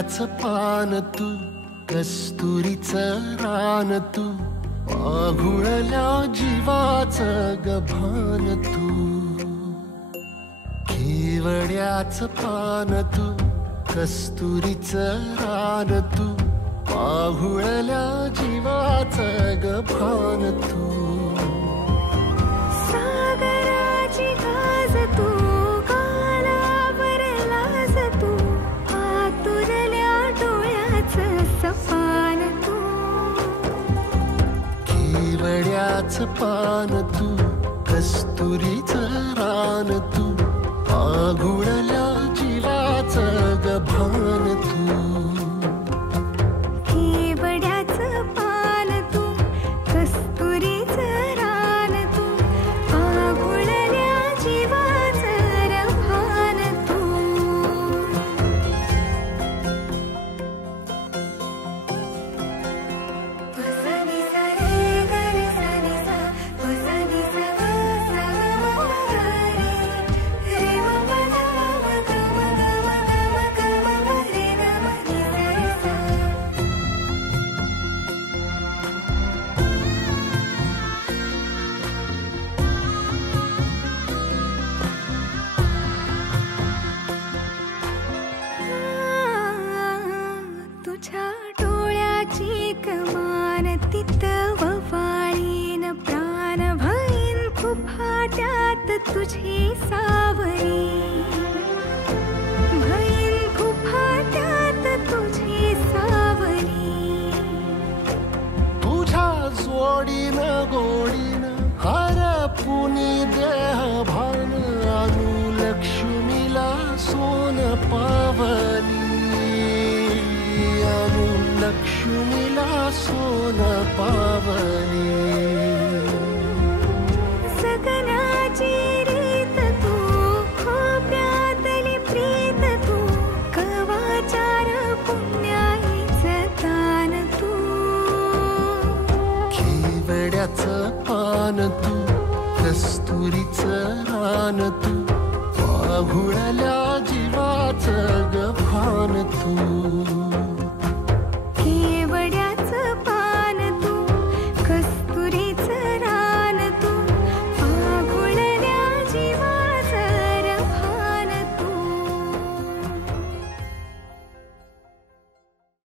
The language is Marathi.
केवड्याचं पान तू, कस्तुरीचं रान तू, पाघुळल्या जीवाचं गभान तू. केवड्याचं पान तू, कस्तुरीचं रान तू, पाघुळल्या जीवाचं गभान तू. सागराची गाज तू, कालावरलाज तू, आतुरल्या डोळ्याचं सपान तू. केवड्याचं पान तू, कस्तुरीचं रान तू, पाघुळल्या जीवाचं गभान तू. केवड्याचं पान तू, कस्तुरीचं रान तू, पाघुळल्या जीवाचं गभान तू. पसनी सा रे ग रे सा नी सा, पसनी सा ग सा ग म ग रे, रे म प ध म ग म ग म ग म ग म ग रे ग म नी सा रे सा. तुझ्या डोळ्याची कमान तिथं ववाळीन प्राण भईन फुफाट्यात तुझी सावरी. भईन फुफाट्यात तुझी सावरी. तुझ्या जोडीनं गोडीनं हरपुनी देह भान, अनुलक्ष्मीला सोन पावली. अनुलक्ष्मीला सोन पावली. सगनाची रीत तू, खोप्यातली प्रीत तू, कवाचार पुण्याईचं दान तू. केवड्याचं पान तू, कस्तुरीचं रान तू, पाघुळल्या